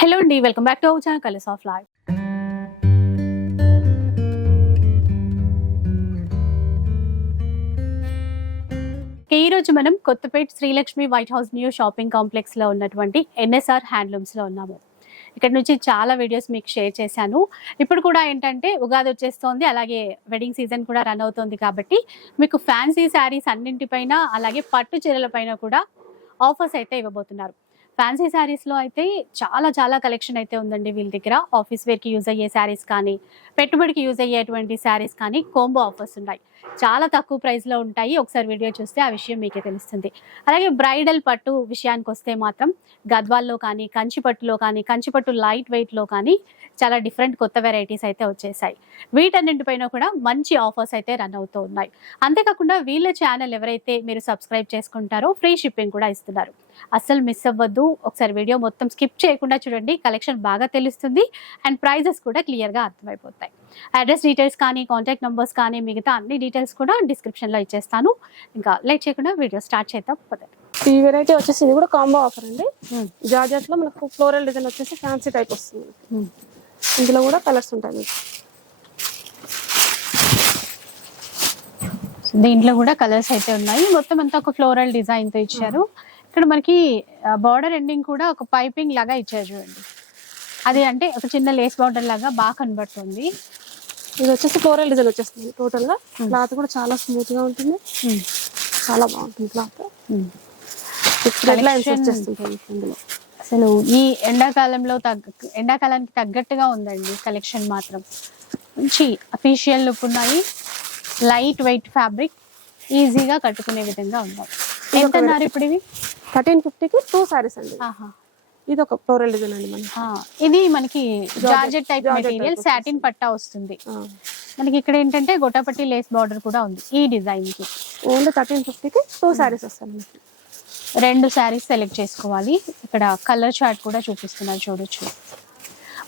Hello అండి welcome back to our colours of life ఈ రోజు మనం Kothapeta Srilakshmi white house new shopping కాంప్లెక్స్లో ఉన్నటువంటి ఎన్ఎస్ఆర్ హ్యాండ్లూమ్స్లో ఉన్నాము. ఇక్కడ నుంచి చాలా వీడియోస్ మీకు షేర్ చేశాను. ఇప్పుడు కూడా ఏంటంటే ఉగాది వచ్చేస్తోంది అలాగే వెడ్డింగ్ సీజన్ కూడా రన్ అవుతోంది కాబట్టి మీకు ఫ్యాన్సీ శారీస్ అన్నింటిపైన అలాగే పట్టు చీరల పైన కూడా ఆఫర్స్ అయితే ఇవ్వబోతున్నారు. ఫ్యాన్సీ శారీస్లో అయితే చాలా చాలా కలెక్షన్ అయితే ఉందండి వీళ్ళ దగ్గర. ఆఫీస్ వేర్కి యూజ్ అయ్యే శారీస్ కానీ పెట్టుబడికి యూజ్ అయ్యేటువంటి శారీస్ కానీ కోంబో ఆఫర్స్ ఉన్నాయి. చాలా తక్కువ ప్రైస్లో ఉంటాయి. ఒకసారి వీడియో చూస్తే ఆ విషయం మీకే తెలుస్తుంది. అలాగే బ్రైడల్ పట్టు విషయానికి వస్తే మాత్రం గద్వాల్లో కానీ కంచి పట్టులో కానీ కంచి పట్టు లైట్ వెయిట్లో కానీ చాలా డిఫరెంట్ కొత్త వెరైటీస్ అయితే వచ్చేసాయి. వీటన్నింటిపైన కూడా మంచి ఆఫర్స్ అయితే రన్ అవుతూ ఉన్నాయి. అంతేకాకుండా వీళ్ళ ఛానల్ ఎవరైతే మీరు సబ్స్క్రైబ్ చేసుకుంటారో ఫ్రీ షిప్పింగ్ కూడా ఇస్తున్నారు. అస్సలు మిస్ అవ్వద్దు. ఒకసారి వీడియో మొత్తం స్కిప్ చేయకుండా చూడండి. కలెక్షన్ బాగా తెలుస్తుంది. అండ్ ప్రైజెస్ కూడా క్లియర్గా అర్థమైపోతాయి. అడ్రస్ డీటెయిల్స్ కానీ కాంటాక్ట్ నెంబర్స్ కానీ మిగతా అన్ని డీటెయిల్స్ కూడా డిస్క్రిప్షన్లో ఇచ్చేస్తాను. ఇంకా లేట్ చేయకుండా వీడియో స్టార్ట్ చేద్దాం. పదండి. ఈ వెరైటీ వచ్చేసి ఇది కూడా కాంబో ఆఫర్ అండి. జార్జెట్లో మనకు ఫ్లోరల్ డిజైన్ వచ్చేసి ఫ్యాన్సీ టైప్ వస్తుంది. ఇందులో కూడా కలర్స్ ఉంటాయి మీకు. దీంట్లో కూడా కలర్స్ అయితే ఉన్నాయి. మొత్తం అంతా ఒక ఫ్లోరల్ డిజైన్తో ఇచ్చారు ఇక్కడ మనకి బార్డర్ ఎండింగ్ కూడా ఒక పైపింగ్ లాగా ఇచ్చారు చూడండి. అది అంటే ఒక చిన్న లేస్ బార్డర్ లాగా బాగా కనబడుతుంది. ఇది వచ్చేసి ఫ్లోరల్ డిజైన్ వచ్చేస్తుంది టోటల్గా. క్లాత్ కూడా చాలా స్మూత్గా ఉంటుంది. చాలా బాగుంటుంది క్లాత్ ఇందులో. అసలు ఈ ఎండాకాలంలో తగ్గ ఎండాకాలానికి తగ్గట్టుగా ఉందండి కలెక్షన్ మాత్రం. మంచి అఫీషియల్ లుక్ ఉన్నాయి. లైట్ వెయిట్ ఫ్యాబ్రిక్ ఈజీగా కట్టుకునే విధంగా ఉన్నాయి ఎంత అన్నారు ఇప్పుడు ఇవి? థర్టీన్ ఫిఫ్టీకి టూ సారీస్ అండి. ఇది ఒక ఫ్లోరల్ డిజైన్ అండి మనకి. ఇది మనకి జార్జెట్ టైప్ మెటీరియల్ సాటిన్ పట్టా వస్తుంది. మనకి ఇక్కడ ఏంటంటే గొట్టపట్టి లేస్ బార్డర్ కూడా ఉంది ఈ డిజైన్కి ఓన్లీ థర్టీన్ ఫిఫ్టీకి టూ సారీస్ వస్తాయి మనకి. రెండు శారీస్ సెలెక్ట్ చేసుకోవాలి. ఇక్కడ కలర్ చార్ట్ కూడా చూపిస్తున్నారు చూడొచ్చు.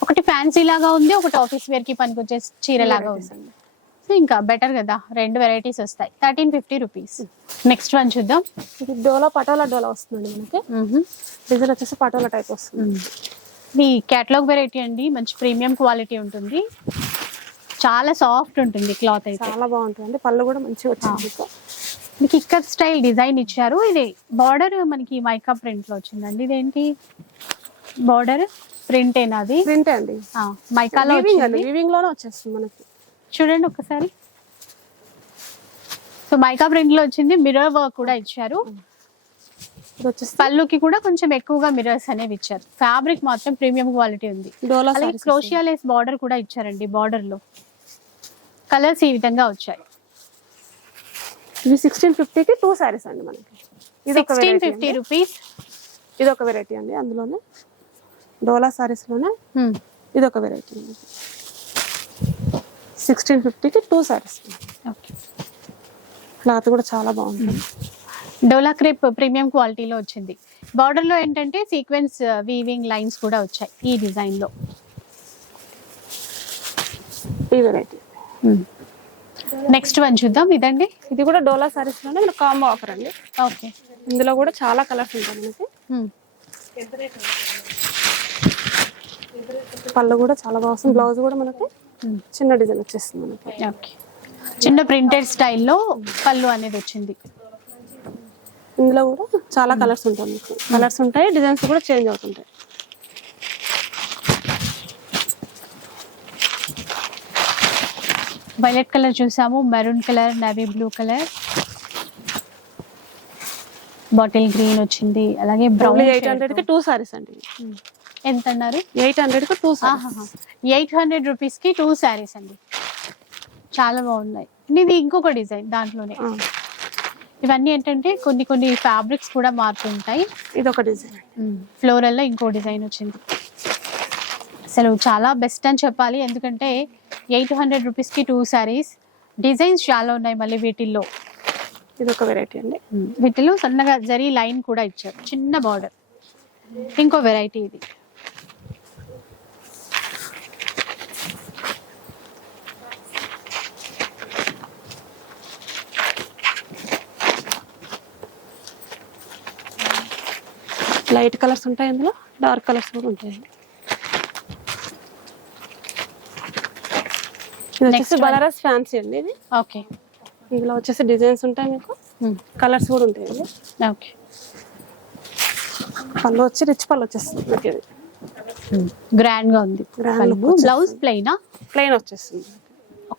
ఒకటి ఫ్యాన్సీ లాగా ఉంది ఒకటి ఆఫీస్ వేర్కి పనికొచ్చే చీర లాగా ఉంది. అండి. సో ఇంకా బెటర్ కదా రెండు వెరైటీస్ వస్తాయి. Thirteen fifty rupees. Next one చూద్దాం. ఇది డోలా పటోలా డోలా వస్తుందండి మనకి. డిజైన్ వచ్చేసి పటోలా టైప్ వస్తుంది. ఇది క్యాటలాగ్ వెరైటీ అండి మంచి ప్రీమియం క్వాలిటీ ఉంటుంది. చాలా సాఫ్ట్ ఉంటుంది క్లాత్ అయితే. చాలా బాగుంటుంది పళ్ళు కూడా మంచిగా వచ్చింది మీకు. ఇక్కడ స్టైల్ డిజైన్ ఇచ్చారు. ఇది బార్డర్ మనకి మైకా ప్రింట్లో వచ్చిందండి. ఇదేంటి? బార్డర్ ప్రింట్ ఏనాది ప్రింట్ అండి. మైకాలో వీవింగ్లోనే వచ్చేస్తుంది మనకి. చూడండి ఒకసారి. సో మైకా ప్రింట్లో వచ్చింది మిర్రర్ వర్క్ కూడా ఇచ్చారు. పళ్ళుకి కూడా కొంచెం ఎక్కువగా మిర్రర్స్ అనేవి ఇచ్చారు. ఫ్యాబ్రిక్ మాత్రం ప్రీమియం క్వాలిటీ ఉంది. అలాగే క్రోషియా లేస్ బార్డర్ కూడా ఇచ్చారండి బార్డర్లో. కలర్స్ ఈ విధంగా వచ్చాయి. ఇవి సిక్స్టీన్ ఫిఫ్టీకి టూ సారీస్ అండి మనకి. ఇది ఒక సిక్స్టీన్ వెరైటీ ఫిఫ్టీ రూపీస్ ఇది ఒక వెరైటీ అండి. అందులోనే డోలా సారీస్లోనే ఇది ఒక వెరైటీ అండి. సిక్స్టీన్ ఫిఫ్టీకి టూ సారీస్ క్లాత్ కూడా చాలా బాగుంటుంది డోలా క్రేప్ ప్రీమియం క్వాలిటీలో వచ్చింది. బార్డర్లో ఏంటంటే సీక్వెన్స్ వీవింగ్ లైన్స్ కూడా వచ్చాయి ఈ డిజైన్లో. ఈ వెరైటీ నెక్స్ట్ వన్ చూద్దాం. ఇదండి? ఇది కూడా డోలా సారీస్లోనే మన కాంబో ఆఫర్ అండి. ఓకే. ఇందులో కూడా చాలా కలర్స్ ఉంటాయి మనకి. పళ్ళు కూడా చాలా బాగా వస్తుంది. బ్లౌజ్ కూడా మనకి చిన్న డిజైన్ వచ్చేస్తుంది మనకి. ఓకే. చిన్న ప్రింటెడ్ స్టైల్లో పళ్ళు అనేది వచ్చింది. ఇందులో కూడా చాలా కలర్స్ ఉంటాయి మీకు. కలర్స్ ఉంటాయి డిజైన్స్ కూడా చేంజ్ అవుతుంటాయి. వైలెట్ కలర్ చూసాము maroon colour navy blue colour. Bottle green వచ్చింది అలాగే బ్రౌన్ ఎయిట్ హండ్రెడ్కి టూ సారీస్ అండి. ఎంత అన్నారు ఎయిట్ హండ్రెడ్కి టూ సారీస్ ఎయిట్ హండ్రెడ్ రూపీస్కి టూ శారీస్ అండి. చాలా బాగున్నాయి. ఇది ఇంకొక డిజైన్ దాంట్లోనే. ఇవన్నీ ఏంటంటే కొన్ని కొన్ని ఫ్యాబ్రిక్స్ కూడా మారుతుంటాయి. ఇది ఒక డిజైన్. ఫ్లోరల్లో ఇంకో డిజైన్ వచ్చింది. అసలు చాలా బెస్ట్ అని చెప్పాలి. ఎందుకంటే ఎయిట్ హండ్రెడ్ రూపీస్కి టూ శారీస్. డిజైన్స్ చాలా ఉన్నాయి మళ్ళీ వీటిల్లో. ఇది ఒక వెరైటీ అండి వీటిలో సన్నగా జరీ లైన్ కూడా ఇచ్చారు. చిన్న బార్డర్. ఇంకో వెరైటీ ఇది. లైట్ కలర్స్ ఉంటాయి ఇందులో డార్క్ కలర్స్ కూడా ఉంటాయి. బనారస్ ఫ్యాన్సీ అండి ఇది. ఓకే ఇందులో వచ్చేసి డిజైన్స్ ఉంటాయి మీకు. కలర్స్ కూడా ఉంటాయండి ఓకే పళ్ళు వచ్చి రిచ్ పళ్ళు వచ్చేస్తుంది గ్రాండ్గా ఉంది. బ్లౌజ్ ప్లెయినా ప్లెయిన్ వచ్చేస్తుంది.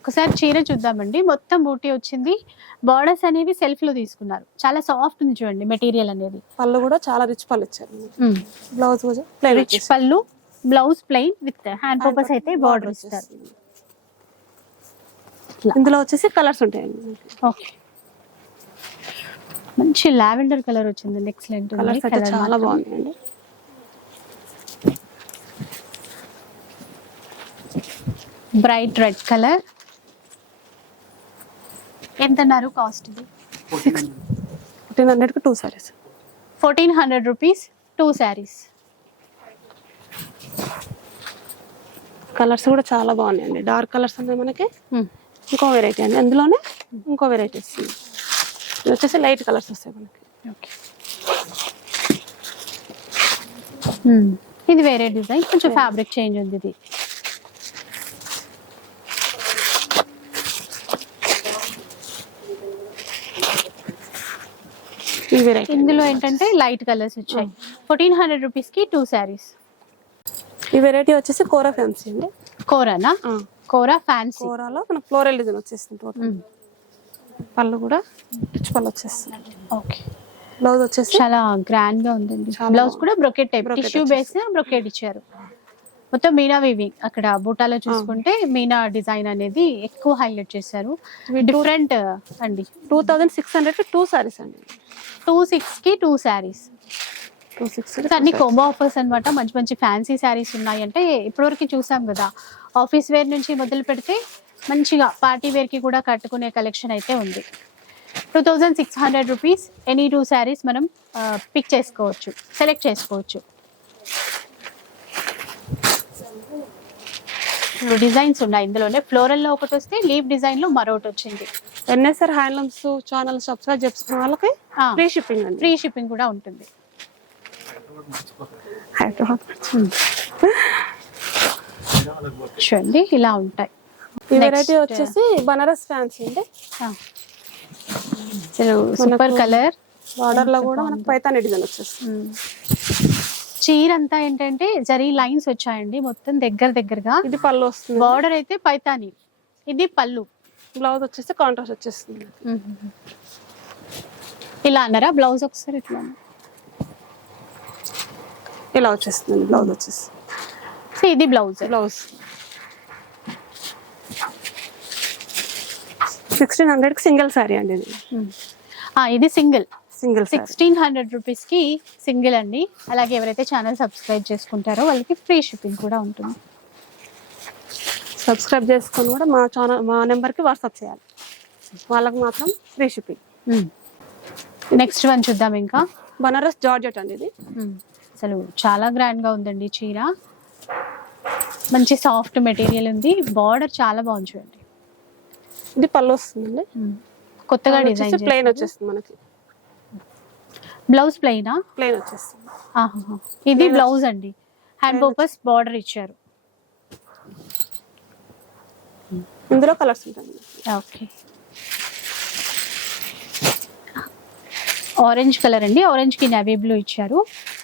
ఒక్కసారి చీర చూద్దామండి. మొత్తం బూటీ వచ్చింది. బార్డర్స్ అనేవి సెల్ఫ్లో తీసుకున్నారు. చాలా సాఫ్ట్ ఉంది చూడండి మెటీరియల్ అనేది. పళ్ళు కూడా చాలా రిచ్ పళ్ళు ఇచ్చారు. బ్లౌజ్ రిచ్ పళ్ళు blouse plain with hand purpose అయితే బార్డర్ ఇస్తారు. ఇందులో వచ్చేసి కలర్స్ ఉంటాయండి ఓకే. మంచి లావెండర్ కలర్ వచ్చింది. ఎక్సలెంట్ కలర్స్ అయితే చాలా బాగున్నాయండి. బ్రైట్ రెడ్ కలర్ ఎంత అన్నారు కాస్ట్ ఇది? ఫిఫ్టీన్ హండ్రెడ్కి two saris fourteen hundred rupees two saris. Colours కూడా చాలా బాగున్నాయండి. డార్క్ కలర్స్ ఉన్నాయి మనకి. ఇంకో వెరైటీ అండి. అందులోనే ఇంకో వెరైటీ వస్తుంది. ఇది వచ్చేసి లైట్ కలర్స్ వస్తాయి మనకి. ఓకే. ఇది వేరే డిజైన్. కొంచెం ఫ్యాబ్రిక్ చేంజ్ ఉంది ఇది. ఇందులో ఏంటంటే లైట్ కలర్స్ వచ్చాయి. ఫోర్టీన్ హండ్రెడ్ రూపీస్కి టూ శారీస్ ఈ వెరైటీ వచ్చేసి కోరా ఫ్యాన్సీ అండి. కోరానా కోరా ఫ్యాన్సీ కోరాలో మన ఫ్లోరల్ డిజైన్ వచ్చేస్తుంది టోటల్ పళ్ళు కూడా రిచ్ పళ్ళు వచ్చేస్తుంది ఓకే బ్లౌజ్ వచ్చేసి చాలా గ్రాండ్గా ఉందండి. బ్లౌజ్ కూడా brocade type tissue base brocade ఇచ్చారు. మొత్తం మీనా వివింగ్ అక్కడ బూటాలో చూసుకుంటే మీనా డిజైన్ అనేది ఎక్కువ హైలైట్ చేశారు. డిఫరెంట్ అండి. టూ థౌజండ్ సిక్స్ హండ్రెడ్కి టూ సారీస్ అండి. టూ సిక్స్కి టూ శారీస్ అన్ని కోంబో ఆఫర్స్ అన్నమాట మంచి మంచి ఫ్యాన్సీ శారీస్ ఉన్నాయి అంటే ఇప్పటివరకు చూసాం కదా. ఆఫీస్ వేర్ నుంచి మొదలు పెడితే మంచిగా పార్టీ వేర్కి కూడా కట్టుకునే కలెక్షన్ అయితే ఉంది. Two thousand six hundred rupees any two saris మనం పిక్ చేసుకోవచ్చు సెలెక్ట్ చేసుకోవచ్చు. డిజైన్స్ ఉన్నాయి ఇందులోనే. ఫ్లోరల్లో ఒకటి వస్తే లీవ్ డిజైన్లో మరొకటి వచ్చింది. ఎన్ఎస్ఆర్ హ్యాండ్లూమ్స్ ఛానల్ సబ్స్క్రైబ్ చేసుకున్న వాళ్ళకి ఫ్రీ షిప్పింగ్ అండి. ఫ్రీ షిప్పింగ్ కూడా ఉంటుంది. చూడండి ఇలా ఉంటాయి. ఈ వెరైటీ వచ్చేసి బనారస్ ఫ్యాన్సీ అండి. సూపర్ కలర్ బార్డర్లో కూడా మనకు పైతాని డిజైన్ వచ్చేస్తుంది. చీర అంతా ఏంటంటే జరీ లైన్స్ వచ్చాయండి మొత్తం దగ్గర దగ్గరగా. ఇది పళ్ళు వస్తుంది. బార్డర్ అయితే పైతాని. ఇది పళ్ళు. బ్లౌజ్ వచ్చేసి కాంట్రాస్ట్ వచ్చేస్తుంది. ఇలా అన్నారా? బ్లౌజ్ ఒకసారి ఇట్లా. ఇలా వచ్చేస్తుంది బ్లౌజ్ వచ్చేసి సో ఇది బ్లౌజ్ బ్లౌజ్ సిక్స్టీన్ హండ్రెడ్కి సింగిల్ సారీ అండి ఇది. ఇది సింగిల్ సింగిల్ సిక్స్టీన్ హండ్రెడ్ రూపీస్కి సింగిల్ అండి. అలాగే ఎవరైతే ఛానల్ సబ్స్క్రైబ్ చేసుకుంటారో వాళ్ళకి ఫ్రీ షిప్పింగ్ కూడా ఉంటుంది. సబ్స్క్రైబ్ చేసుకొని కూడా మా ఛానల్ మా నెంబర్కి వాట్సాప్ చేయాలి. వాళ్ళకి మాత్రం ఫ్రీ షిప్పింగ్. నెక్స్ట్ వన్ చూద్దాం ఇంకా. బనారస్ జార్జెట్ అండి ఇది. అసలు చాలా గ్రాండ్గా ఉందండి చీర. మంచి సాఫ్ట్ మెటీరియల్ ఉంది. బార్డర్ చాలా బాగుంది చూడండి. ఇది పళ్ళు వస్తుందండి. కొత్తగా డిజైన్ ప్లెయిన్ వచ్చేస్తుంది మనకి. బ్లౌజ్ ప్లెయినా? ప్లెయిన్ వచ్చేస్తుంది. ఇది బ్లౌజ్ అండి. హ్యాండ్ పర్పస్ బార్డర్ ఇచ్చారు. ఇందులో కలర్స్ ఉంటాయి. ఓకే. ఆరెంజ్ కలర్ అండి. ఆరెంజ్కి నవీ బ్లూ ఇచ్చారు.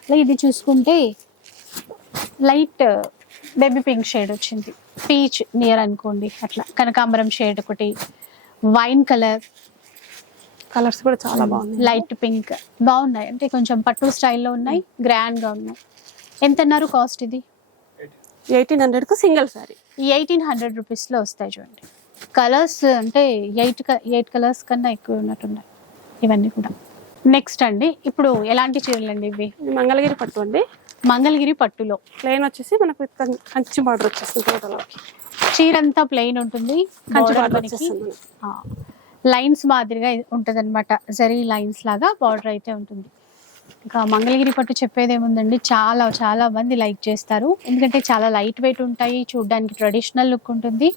అలాగే ఇది చూసుకుంటే లైట్ బేబీ పింక్ షేడ్ వచ్చింది. పీచ్ నియర్ అనుకోండి. అట్లా కనకాంబరం షేడ్ ఒకటి. Wine colour. కలర్స్ కూడా చాలా బాగున్నాయి. లైట్ పింక్ బాగున్నాయి. అంటే కొంచెం పట్టు స్టైల్లో ఉన్నాయి. గ్రాండ్గా ఉన్నాయి. ఎంత అన్నారు కాస్ట్ ఇది? ఎయిటీన్ హండ్రెడ్కి సింగిల్ సారీ ఈ ఎయిటీన్ హండ్రెడ్ రూపీస్లో వస్తాయి చూడండి. కలర్స్ అంటే ఎయిట్ ఎయిట్ కలర్స్ కన్నా ఎక్కువ ఉన్నట్టున్నాయి ఇవన్నీ కూడా. నెక్స్ట్ అండి. ఇప్పుడు ఎలాంటి చీరలు అండి ఇవి? మంగళగిరి పట్టు అండి. మంగళగిరి పట్టులో. ప్లెయిన్ వచ్చేసి మనకు కం- కంచి బార్డర్ వచ్చేస్తుంది చీర అంతా ప్లెయిన్ ఉంటుంది. కంచి బార్డర్. లైన్స్ మాదిరిగా ఉంటుంది అనమాట జరీ లైన్స్ లాగా బార్డర్ అయితే ఉంటుంది. ఇంకా మంగళగిరి పట్టు చెప్పేది ఏముందండి చాలా చాలా మంది లైక్ చేస్తారు. ఎందుకంటే చాలా లైట్ వెయిట్ ఉంటాయి. చూడడానికి ట్రెడిషనల్ లుక్ ఉంటుంది.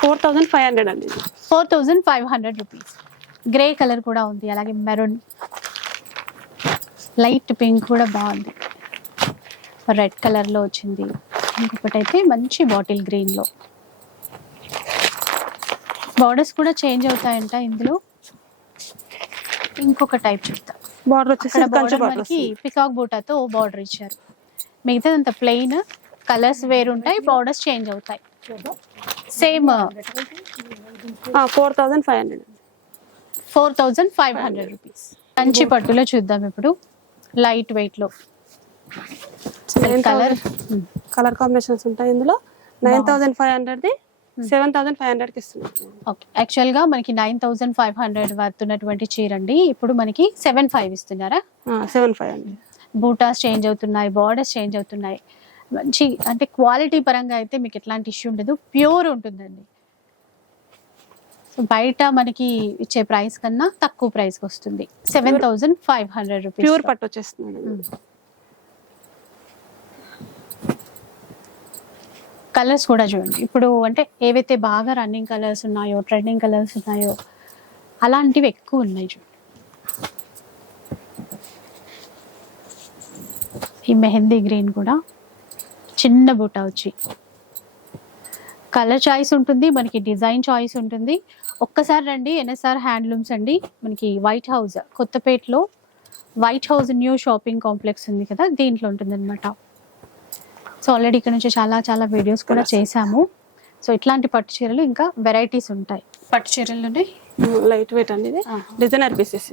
ఫోర్ థౌజండ్ ఫైవ్ హండ్రెడ్ అండి. Four thousand five hundred rupees. Grey colour కూడా ఉంది. అలాగే మెరూన్. లైట్ పింక్ కూడా బాగుంది. రెడ్ కలర్లో వచ్చింది. ఇంకొకటి అయితే మంచి బాటిల్ గ్రీన్లో. బార్డర్స్ కూడా చేంజ్ అవుతాయంట ఇందులో. ఇంకొక టైప్ చెప్తా. బార్డర్ వచ్చేసి మనకి పికాక్ బూటాతో బార్డర్ ఇచ్చారు. మిగతాదంతా ప్లెయిన్ కలర్స్ వేరు ఉంటాయి బార్డర్స్ చేంజ్ అవుతాయి. Same four thousand five hundred four thousand five hundred rupees Kanchi పట్టులో చూద్దాం ఇప్పుడు. లైట్ వెయిట్లో. కలర్ కలర్ కాంబినేషన్స్ ఉంటాయి ఇందులో. నైన్ థౌసండ్ ఫైవ్ హండ్రెడ్ది సెవెన్ థౌసండ్ ఫైవ్ హండ్రెడ్కి ఇస్తున్నాం. ఓకే యాక్చువల్గా మనకి నైన్ థౌసండ్ ఫైవ్ హండ్రెడ్ వర్తున్నటువంటి చీర అండి ఇప్పుడు మనకి సెవెన్ ఫైవ్ ఇస్తున్నారా? Seven five hundred. Buttas change అవుతున్నాయి బార్డర్స్ చేంజ్ అవుతున్నాయి. మంచి అంటే క్వాలిటీ పరంగా అయితే మీకు ఎట్లాంటి ఇష్యూ ఉండదు. ప్యూర్ ఉంటుందండి. బయట మనకి ఇచ్చే ప్రైస్ కన్నా తక్కువ ప్రైస్కి వస్తుంది. Seven thousand five hundred rupees pure పట్టు వచ్చేస్తుంది కలర్స్ కూడా చూడండి. ఇప్పుడు అంటే ఏవైతే బాగా రన్నింగ్ కలర్స్ ఉన్నాయో ట్రెండింగ్ కలర్స్ ఉన్నాయో అలాంటివి ఎక్కువ ఉన్నాయి చూడండి ఈ మెహందీ గ్రీన్ కూడా చిన్న బుట్ట వచ్చి. కలర్ చాయిస్ ఉంటుంది మనకి డిజైన్ చాయిస్ ఉంటుంది. ఒక్కసారి రండి ఎన్ఎస్ఆర్ హ్యాండ్లూమ్స్ అండి. మనకి వైట్ హౌస్ కొత్తపేటలో white house new shopping complex ఉంది కదా దీంట్లో ఉంటుంది సో ఆల్రెడీ ఇక్కడ నుంచి చాలా చాలా వీడియోస్ కూడా చేశాము. సో ఇట్లాంటి పట్టు చీరలు ఇంకా వెరైటీస్ ఉంటాయి. పట్టు చీరలు లైట్ వెయిట్ అండి ఇది. Designer pieces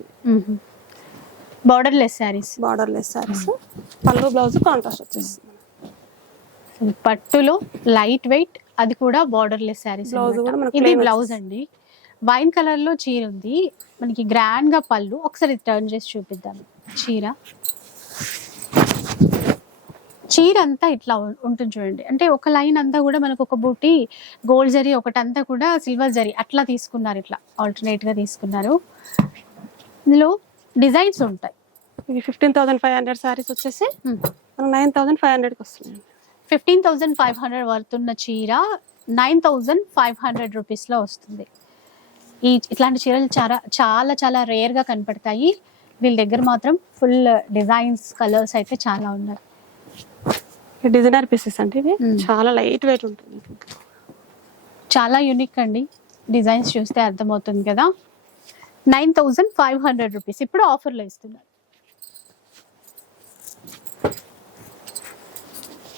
borderless saris borderless saris పళ్ళు బ్లౌజ్ కాంట్రాస్ట్ వచ్చేస్తుంది. పట్టులో లైట్ వెయిట్ అది కూడా బార్డర్ లెస్ శారీస్ Blouse కూడా మనకు ఇది బ్లౌజ్ అండి. వైన్ కలర్లో చీర ఉంది. మనకి గ్రాండ్గా పళ్ళు ఒకసారి టర్న్ చేసి చూపిద్దాం. చీర. చీర అంతా ఇట్లా ఉంటుంది చూడండి. అంటే ఒక లైన్ అంతా కూడా మనకు ఒక బూటి గోల్డ్ జరీ ఒకటంతా కూడా సిల్వర్ జరీ అట్లా తీసుకున్నారు ఇట్లా. ఆల్టర్నేట్గా తీసుకున్నారు. ఇందులో డిజైన్స్ ఉంటాయి. ఇవి fifteen thousand five hundred saris వచ్చేసి నైన్ థౌసండ్ ఫైవ్ హండ్రెడ్కి వస్తుంది ఫిఫ్టీన్ థౌజండ్ ఫైవ్ హండ్రెడ్ వర్తున్న చీర నైన్ థౌజండ్ ఫైవ్ హండ్రెడ్ రూపీస్లో వస్తుంది. ఈ ఇట్లాంటి చీరలు చాలా చాలా చాలా రేర్గా కనపడతాయి. వీళ్ళ దగ్గర మాత్రం ఫుల్ డిజైన్స్ కలర్స్ అయితే చాలా ఉన్నాయి. డిజైనర్ పీసెస్ అంటే ఇవి? Hmm. చాలా లైట్ వెయిట్ ఉంటుంది. చాలా యూనిక్ అండి. డిజైన్స్ చూస్తే అర్థమవుతుంది కదా. Nine thousand five hundred rupees. ఇప్పుడు ఆఫర్లో ఇస్తున్నారు.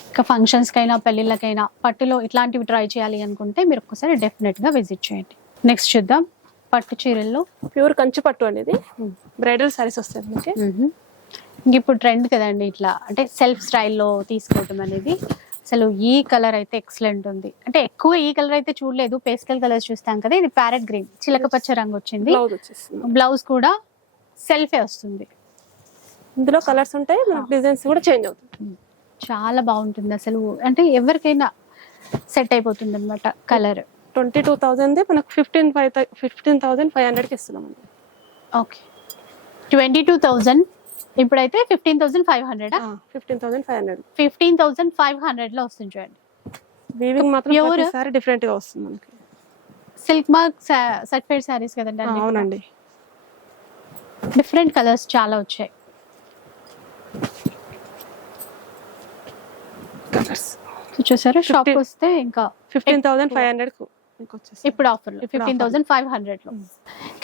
ఇంకా ఫంక్షన్స్కైనా పెళ్ళిళ్ళకైనా పట్టులో ఇట్లాంటివి ట్రై చేయాలి అనుకుంటే మీరు ఒక్కసారి డెఫినెట్గా విజిట్ చేయండి. నెక్స్ట్ చూద్దాం. పట్టు చీరల్లో ప్యూర్ కంచి పట్టు అండి ఇది బ్రైడల్ సారీస్ వస్తాయి మనకి ఇంక ఇప్పుడు ట్రెండ్ కదండి ఇట్లా. అంటే సెల్ఫ్ స్టైల్లో తీసుకోవటం అనేది. అసలు ఈ కలర్ అయితే ఎక్సలెంట్ ఉంది. అంటే ఎక్కువ ఈ కలర్ అయితే చూడలేదు. పేస్టల్ కలర్స్ చూస్తాం కదా ఇది ప్యారెట్ గ్రీన్ చిలక పచ్చ రంగు వచ్చింది. బ్లౌజ్ కూడా సెల్ఫే వస్తుంది. ఇందులో కలర్స్ ఉంటాయి డిజైన్స్ కూడా చేంజ్ అవుతుంది చాలా బాగుంటుంది అసలు. అంటే ఎవరికైనా సెట్ అయిపోతుంది అనమాట కలర్ ట్వంటీ టూ థౌసండ్ మనకు fifteen five fifteen thousand five హండ్రెడ్కి ఇస్తున్నాం ఓకే ట్వంటీ టూ థౌజండ్ ఇప్పుడైతే fifteen thousand five hundred fifteen thousand five hundred fifteen thousand five హండ్రెడ్లో వస్తుంది చూడండి. వీవింగ్ మాత్రం ప్రతిసారి డిఫరెంట్గా వస్తుంది మనకి. సిల్క్ మార్క్ సర్టిఫైడ్ శారీస్ కదండి. అవునండి. డిఫరెంట్ కలర్స్ చాలా వచ్చాయి. కలర్స్ చూసారా? షాప్ వస్తే ఇంకా ఫిఫ్టీన్ థౌసండ్ ఫైవ్ హండ్రెడ్ ఇప్పుడు ఇప్పుడు ఫిఫ్టీన్. థౌసండ్ ఫైవ్ హండ్రెడ్లో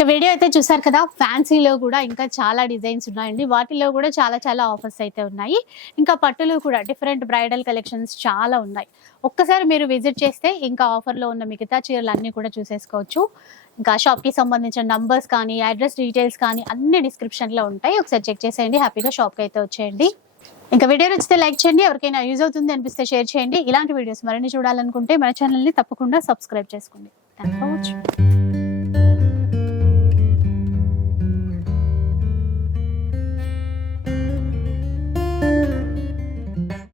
ఇక వీడియో అయితే చూసారు కదా ఫ్యాన్సీలో కూడా ఇంకా చాలా డిజైన్స్ ఉన్నాయండి. వాటిలో కూడా చాలా చాలా ఆఫర్స్ అయితే ఉన్నాయి. ఇంకా పట్టులు కూడా డిఫరెంట్ బ్రైడల్ కలెక్షన్స్ చాలా ఉన్నాయి. ఒక్కసారి మీరు విజిట్ చేస్తే ఇంకా ఆఫర్లో ఉన్న మిగతా చీరలు అన్నీ కూడా చూసేసుకోవచ్చు. ఇంకా షాప్కి సంబంధించిన నంబర్స్ కానీ అడ్రస్ డీటెయిల్స్ కానీ అన్ని డిస్క్రిప్షన్లో ఉంటాయి. ఒకసారి చెక్ చేసేయండి హ్యాపీగా షాప్కి అయితే వచ్చేయండి. ఇంకా వీడియో నచ్చితే లైక్ చేయండి ఎవరికైనా యూజ్ అవుతుంది అనిపిస్తే షేర్ చేయండి. ఇలాంటి వీడియోస్ మరిన్ని చూడాలనుకుంటే మన ఛానల్ని తప్పకుండా సబ్స్క్రైబ్ చేసుకోండి. Thank for watching.